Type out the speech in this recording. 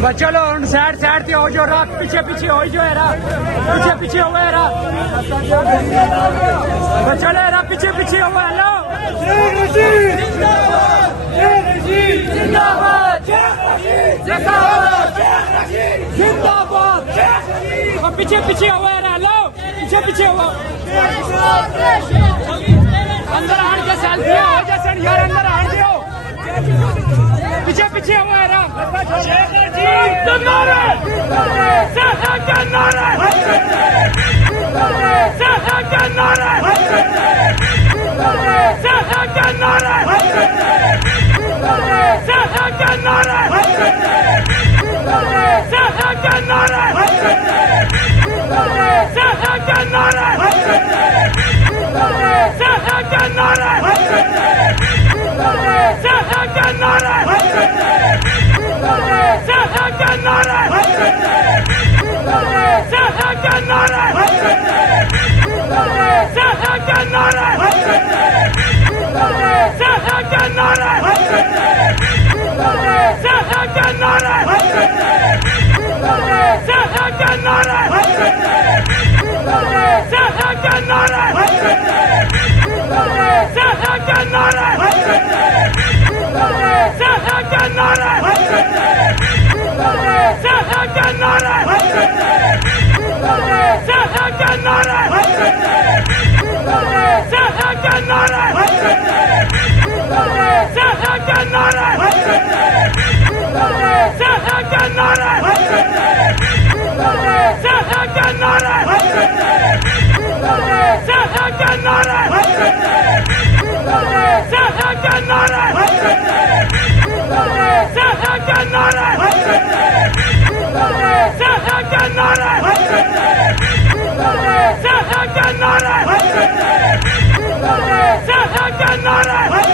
बस चलो हम साइड साइड से हो जो रहा पीछे पीछे हो जो है रहा पीछे पीछे हुआ है रहा बस चलो रहा पीछे पीछे हुआ है लो जिंदाबाद पीछे पीछे हुआ है रहा लो पीछे पीछे हुआ अंदर आने के सेल्फी हो जैसे यार अंदर आने दो पीछे पीछे हुआ है रहा